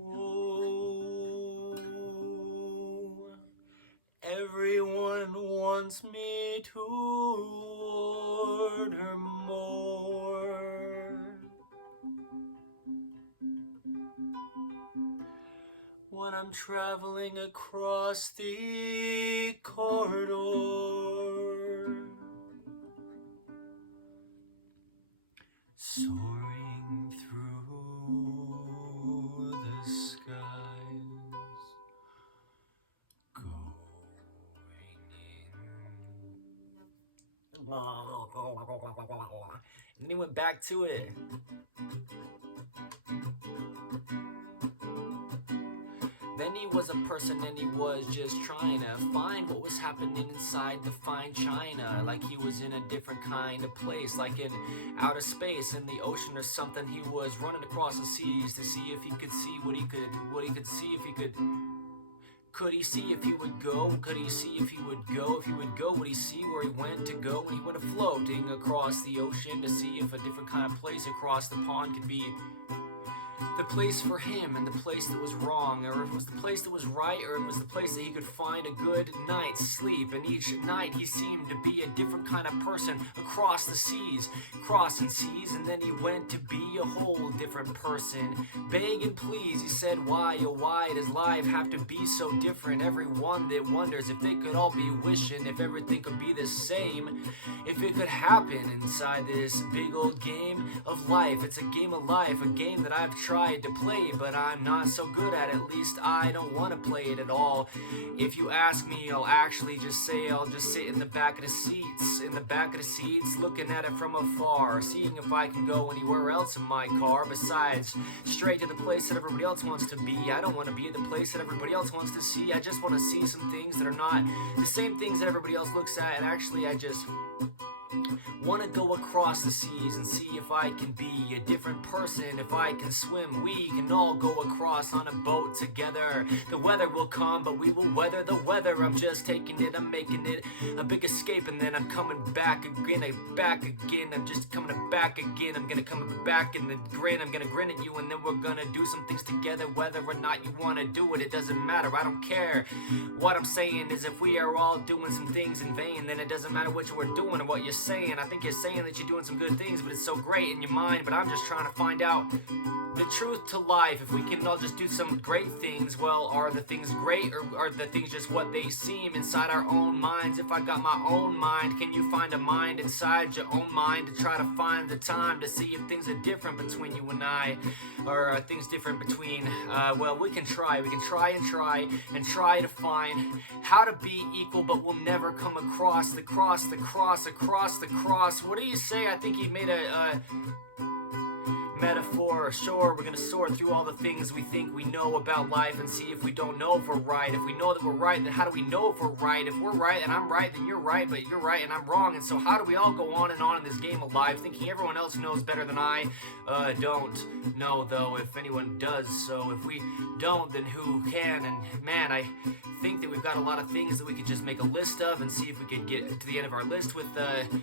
Oh, everyone wants me to order more. When I'm traveling across the corridor, soaring through the skies, going in. And then he went back to it. Then he was a person and he was just trying to find what was happening inside the fine china. Like he was in a different kind of place, like in outer space, in the ocean or something. He was running across the seas to see if he could see what he could see if he could. Could he see if he would go? Could he see if he would go? If he would go, would he see where he went to go? And he went floating across the ocean to see if a different kind of place across the pond could be the place for him and the place that was wrong, or if it was the place that was right, or it was the place that he could find a good night's sleep. And each night he seemed to be a different kind of person across the seas, crossing seas, and then he went to be a whole different person. Beg and please, he said, why, oh why does life have to be so different? Everyone that wonders if they could all be wishing, if everything could be the same, if it could happen inside this big old game of life. It's a game of life, a game that I've tried to play, but I'm not so good at it. At least I don't want to play it at all. If you ask me, I'll actually just say I'll just sit in the back of the seats, looking at it from afar, seeing if I can go anywhere else in my car besides straight to the place that everybody else wants to be. I don't want to be the place that everybody else wants to see. I just want to see some things that are not the same things that everybody else looks at, and actually I just want to go across the seas and see if I can be a different person. If I can swim, we can all go across on a boat together. The weather will come, but we will weather the weather. I'm just taking it, I'm making it a big escape, and then I'm coming back again, I'm just coming back again. I'm gonna come back and then grin, I'm gonna grin at you, and then we're gonna do some things together. Whether or not you want to do it, it doesn't matter, I don't care. What I'm saying is if we are all doing some things in vain, then it doesn't matter what you are doing or what you're saying. I think you're saying that you're doing some good things, but it's so great in your mind, but I'm just trying to find out the truth to life. If we can all just do some great things, well, are the things great, or are the things just what they seem inside our own minds? If I got my own mind, can you find a mind inside your own mind to try to find the time to see if things are different between you and I, or are things different between, well, we can try and try to find how to be equal, but we'll never come across the cross. What do you say? I think he made a metaphor. Sure, we're gonna soar through all the things we think we know about life and see if we don't know if we're right. If we know that we're right, then how do we know if we're right? If we're right and I'm right, then you're right, but you're right and I'm wrong. And so how do we all go on and on in this game of life, thinking everyone else knows better than I? Don't know, though, if anyone does. So if we don't, then who can? And man, I think that we've got a lot of things that we could just make a list of and see if we could get to the end of our list with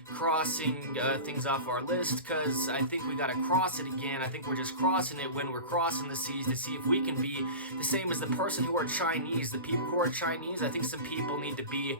crossing things off our list, because I think we gotta cross it again. I think we're just crossing it when we're crossing the seas to see if we can be the same as the person who are Chinese. The people who are Chinese, I think some people need to be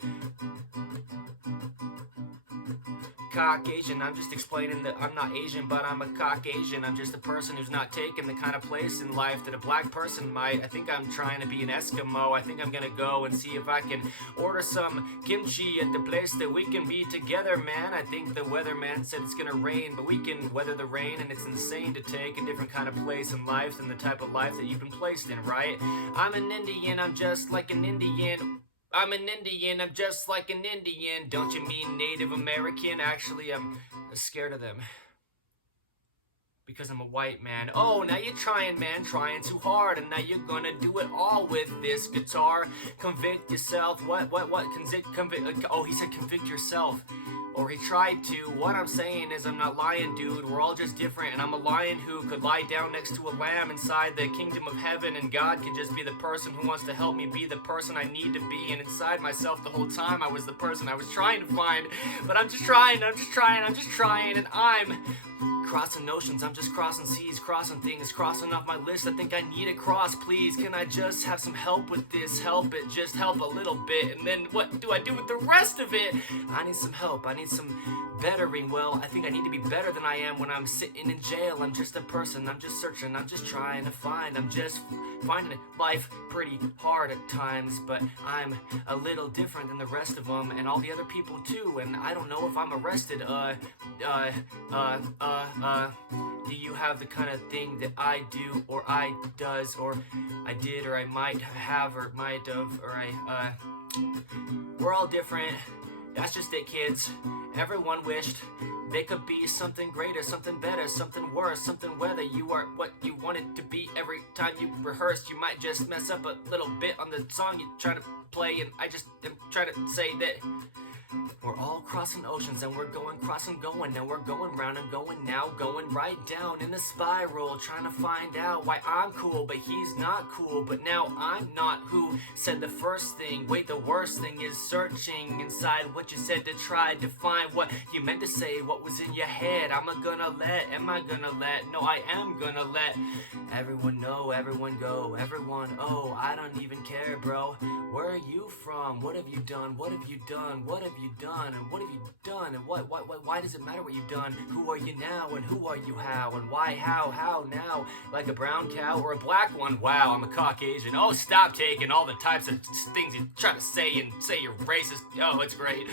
Caucasian. I'm just explaining that I'm not Asian, but I'm a Caucasian. I'm just a person who's not taking the kind of place in life that a black person might. I think I'm trying to be an Eskimo. I think I'm gonna go and see if I can order some kimchi at the place that we can be together, man. I think the weatherman said it's gonna rain, but we can weather the rain, and it's insane to take a different kind of place in life than the type of life that you've been placed in, right? I'm an Indian, I'm just like an Indian. I'm an Indian, I'm just like an Indian. Don't you mean Native American? Actually, I'm scared of them because I'm a white man. Oh, now you're trying, man, trying too hard, and now you're gonna do it all with this guitar. Convict yourself. What? Convict. Oh, he said convict yourself. Or he tried to. What I'm saying is I'm not lying, dude. We're all just different, and I'm a lion who could lie down next to a lamb inside the kingdom of heaven, and God can just be the person who wants to help me be the person I need to be. And inside myself the whole time I was the person I was trying to find. But I'm just trying, and I'm Crossing oceans, I'm just crossing seas, crossing things, crossing off my list. I think I need a cross, please. Can I just have some help with this? Help it, just help a little bit. And then what do I do with the rest of it? I need some help, I need some bettering. Well, I think I need to be better than I am when I'm sitting in jail. I'm just a person, I'm just searching, I'm just trying to find. I'm just finding life pretty hard at times, but I'm a little different than the rest of them and all the other people too. And I don't know if I'm arrested. Do you have the kind of thing that I do, or I does, or I did, or I might have, or might have, or we're all different. That's just it, kids. Everyone wished they could be something greater, something better, something worse, something whether you are what you wanted to be. Every time you rehearsed, you might just mess up a little bit on the song you're trying to play, and I just am trying to say that we're all crossing oceans and we're going, crossing, going, and we're going round and going now, going right down in a spiral, trying to find out why I'm cool, but he's not cool. But now I'm not who said the first thing. Wait, the worst thing is searching inside what you said to try to find what you meant to say, what was in your head. Am I gonna let, no, I am gonna let everyone know, everyone go, everyone, oh, I don't even care, bro. Where are you from? What have you done? What have you done? What have you done? And what have you done? And why does it matter what you've done? Who are you now? And who are you how? And why, how now? Like a brown cow or a black one? Wow, I'm a Caucasian. Oh, stop taking all the types of things you try to say and say you're racist. Oh, it's great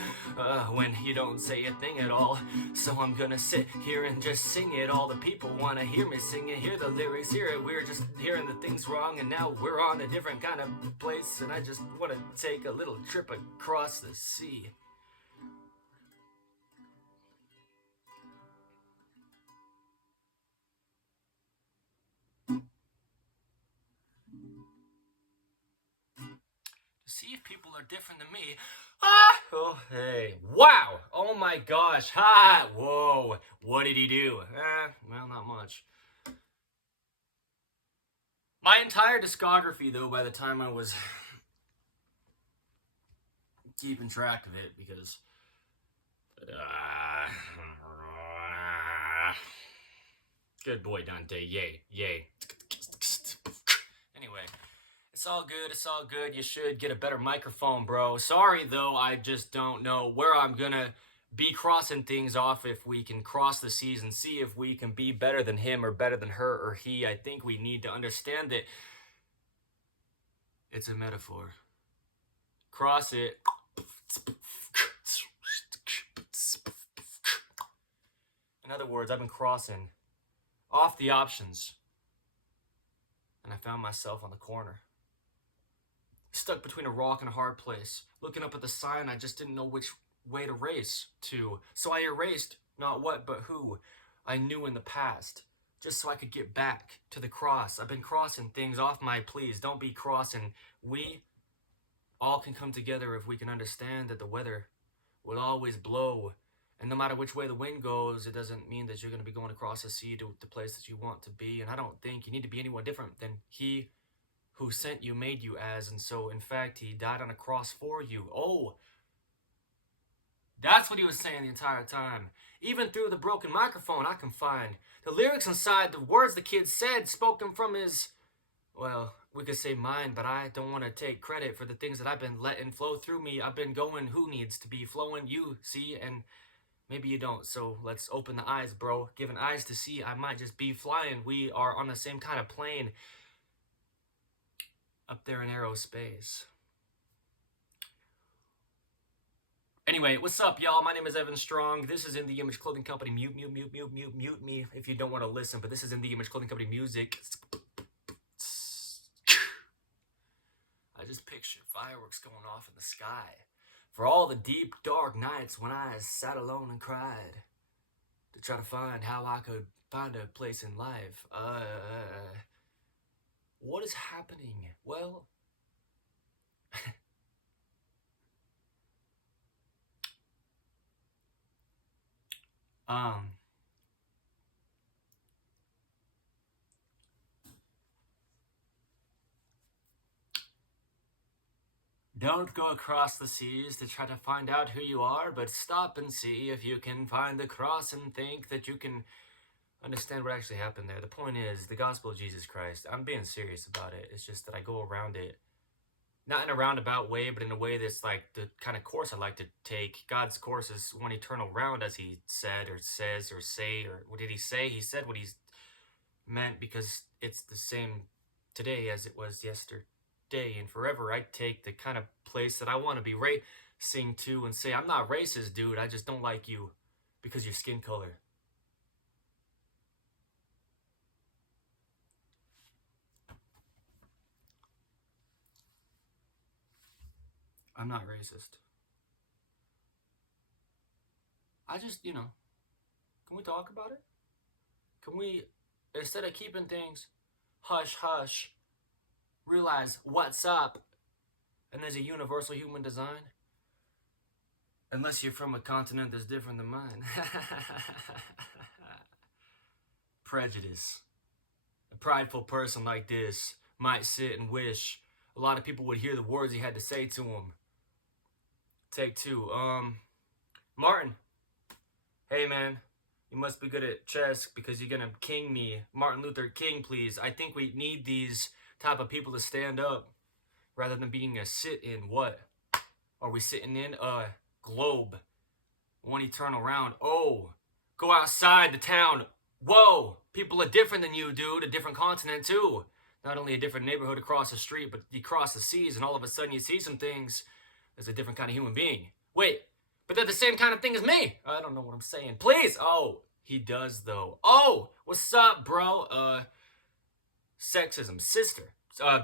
when you don't say a thing at all. So I'm gonna sit here and just sing it. All the people wanna hear me sing it, hear the lyrics, hear it. We're just hearing the things wrong, and now we're on a different kind of place, and I just want to take a little trip across the sea. To see if people are different than me. Ah! Oh, hey. Wow! Oh my gosh. Ha! Whoa. What did he do? Well, not much. My entire discography, though, by the time I was keeping track of it, because good boy, Dante. Yay. Anyway, it's all good. It's all good. You should get a better microphone, bro. Sorry, though. I just don't know where I'm gonna be crossing things off. If we can cross the seas and see if we can be better than him or better than her or he. I think we need to understand that it's a metaphor. Cross it. In other words, I've been crossing off the options, and I found myself on the corner, stuck between a rock and a hard place. Looking up at the sign, I just didn't know which way to race to. So I erased not what but who I knew in the past, just so I could get back to the cross. I've been crossing things off my please. Don't be crossing. We all can come together if we can understand that the weather will always blow. And no matter which way the wind goes, it doesn't mean that you're going to be going across the sea to the place that you want to be. And I don't think you need to be anyone different than he who sent you made you as. And so, in fact, he died on a cross for you. Oh, that's what he was saying the entire time. Even through the broken microphone, I can find the lyrics inside the words the kid said, spoken from his, well, we could say mine, but I don't want to take credit for the things that I've been letting flow through me. I've been going, who needs to be flowing? You see, and maybe you don't. So let's open the eyes, bro. Given eyes to see, I might just be flying. We are on the same kind of plane up there in aerospace. Anyway, what's up, y'all? My name is Evan Strong. This is In The Image Clothing Company. Mute me if you don't want to listen, but this is In The Image Clothing Company music. I just picture fireworks going off in the sky for all the deep, dark nights when I sat alone and cried to try to find how I could find a place in life. What is happening? Well, don't go across the seas to try to find out who you are, but stop and see if you can find the cross and think that you can understand what actually happened there. The point is, the gospel of Jesus Christ, I'm being serious about it. It's just that I go around it, not in a roundabout way, but in a way that's like the kind of course I like to take. God's course is one eternal round, as he said, or says, or say, or what did he say? He said what he's meant, because it's the same today as it was yesterday and forever. I take the kind of place that I want to be racing to and say, I'm not racist, dude. I just don't like you because your skin color. I'm not racist. I just, can we talk about it? Can we, instead of keeping things hush hush, realize what's up? And there's a universal human design. Unless you're from a continent that's different than mine. Prejudice. A prideful person like this might sit and wish a lot of people would hear the words he had to say to him. Take two. Martin. Hey, man. You must be good at chess because you're gonna king me. Martin Luther King, please. I think we need these type of people to stand up rather than being a sit-in. What? Are we sitting in a globe? One eternal round. Oh, go outside the town. Whoa, people are different than you, dude. A different continent, too. Not only a different neighborhood across the street, but you cross the seas and all of a sudden you see some things. There's a different kind of human being. Wait, but they're the same kind of thing as me. I don't know what I'm saying. Please. Oh, he does, though. Oh, what's up, bro? Sexism. Sister.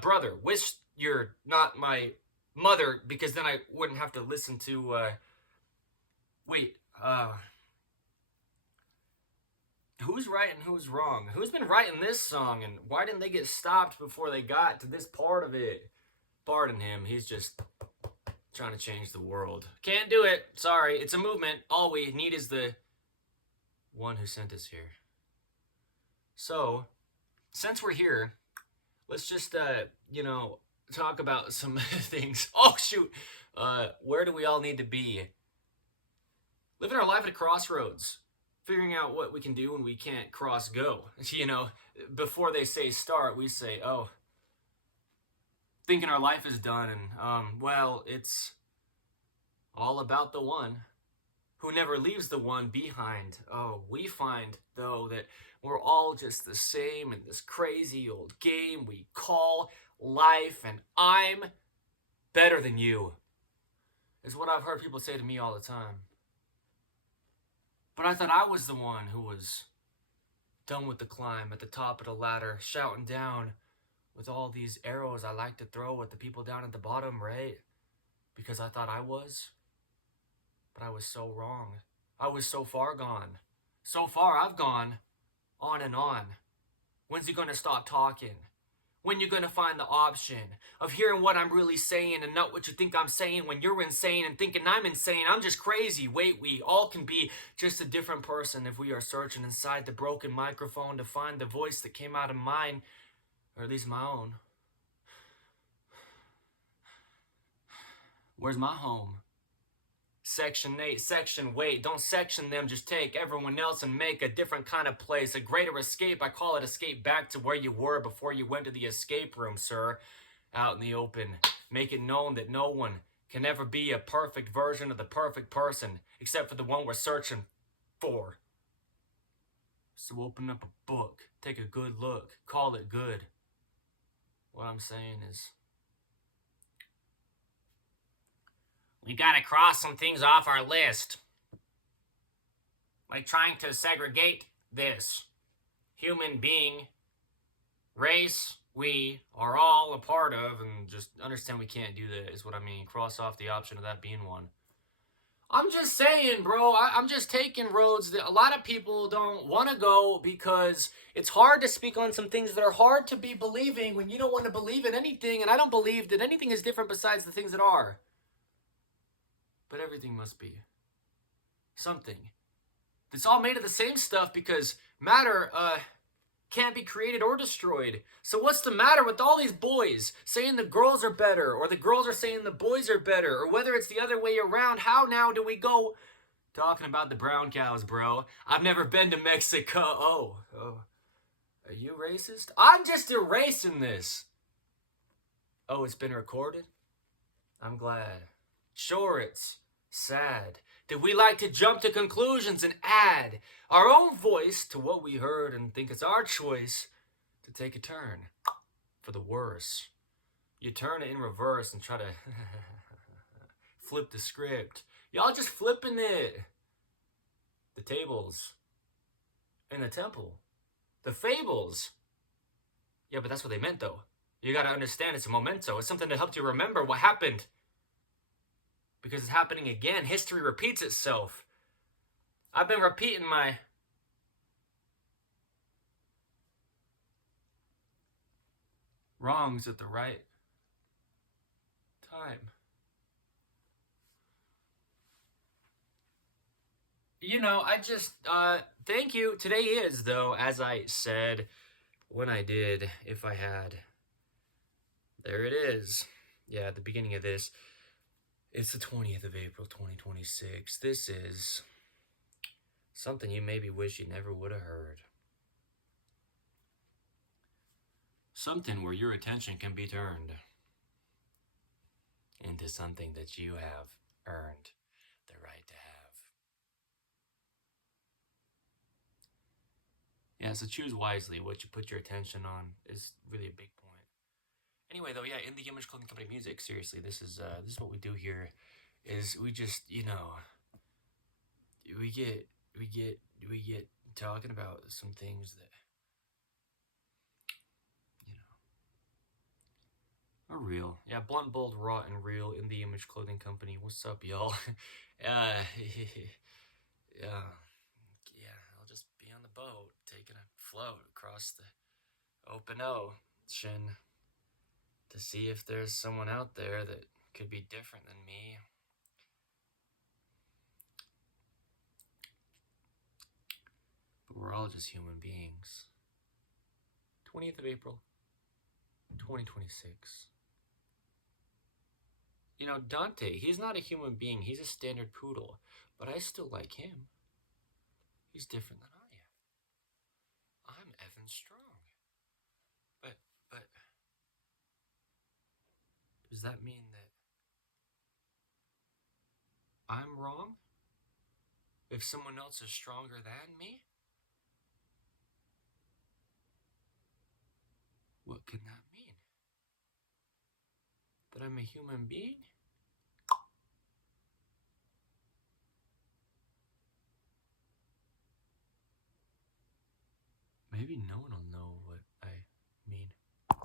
Brother. Wish you're not my mother, because then I wouldn't have to listen to, who's right and who's wrong? Who's been writing this song, and why didn't they get stopped before they got to this part of it? Pardon him, he's just trying to change the world. Can't do it, sorry, it's a movement. All we need is the one who sent us here. So, since we're here, let's just, talk about some things. Oh, shoot. Where do we all need to be? Living our life at a crossroads. Figuring out what we can do when we can't cross go. Before they say start, we say, oh. Thinking our life is done, and, it's all about the one who never leaves the one behind. Oh, we find, though, that we're all just the same in this crazy old game we call life, and I'm better than you, is what I've heard people say to me all the time. But I thought I was the one who was done with the climb at the top of the ladder, shouting down with all these arrows I like to throw at the people down at the bottom, right? Because I thought I was. But I was so wrong. I was so far gone. So far I've gone on and on. When's he gonna stop talking? When you gonna find the option of hearing what I'm really saying and not what you think I'm saying when you're insane and thinking I'm insane? I'm just crazy. Wait, we all can be just a different person if we are searching inside the broken microphone to find the voice that came out of mine, or at least my own. Where's my home? Section 8, section, wait, don't section them, just take everyone else and make a different kind of place, a greater escape. I call it escape back to where you were before you went to the escape room, sir. Out in the open, make it known that no one can ever be a perfect version of the perfect person, except for the one we're searching for. So open up a book, take a good look, call it good. What I'm saying is, we gotta cross some things off our list. Like trying to segregate this. Human being, race, we are all a part of, and just understand we can't do that is what I mean. Cross off the option of that being one. I'm just saying, bro, I'm just taking roads that a lot of people don't want to go, because it's hard to speak on some things that are hard to be believing when you don't want to believe in anything, and I don't believe that anything is different besides the things that are. But everything must be something. It's all made of the same stuff, because matter can't be created or destroyed. So what's the matter with all these boys saying the girls are better, or the girls are saying the boys are better, or whether it's the other way around? How now do we go Talking about the brown cows, bro. I've never been to Mexico. Oh. Are you racist? I'm just erasing this. Oh, it's been recorded? I'm glad. Sure, it's sad that we like to jump to conclusions and add our own voice to what we heard and think it's our choice to take a turn for the worse. You turn it in reverse and try to flip the script. Y'all just flipping it. The tables in the temple. The fables. Yeah, but that's what they meant, though. You gotta understand it's a memento. It's something to help you remember what happened. Because it's happening again. History repeats itself. I've been repeating my wrongs at the right time. I just, thank you. Today is, though, as I said, when I did, if I had. There it is. Yeah, at the beginning of this. It's the 20th of April, 2026. This is something you maybe wish you never would have heard. Something where your attention can be turned into something that you have earned the right to have. Yeah, so choose wisely what you put your attention on is really a big point. Anyway, though, yeah, in the Image Clothing Company music, seriously, this is what we do here. Is we just we get we get talking about some things that you know are real. Yeah, blunt, bold, raw, and real in the Image Clothing Company. What's up, y'all? Yeah, yeah. I'll just be on the boat taking a float across the open ocean to see if there's someone out there that could be different than me. But we're all just human beings. 20th of April, 2026. Dante, he's not a human being. He's a standard poodle. But I still like him. He's different than I am. I'm Evan Strong. But does that mean that I'm wrong? If someone else is stronger than me? What can that mean? That I'm a human being? Maybe no one will know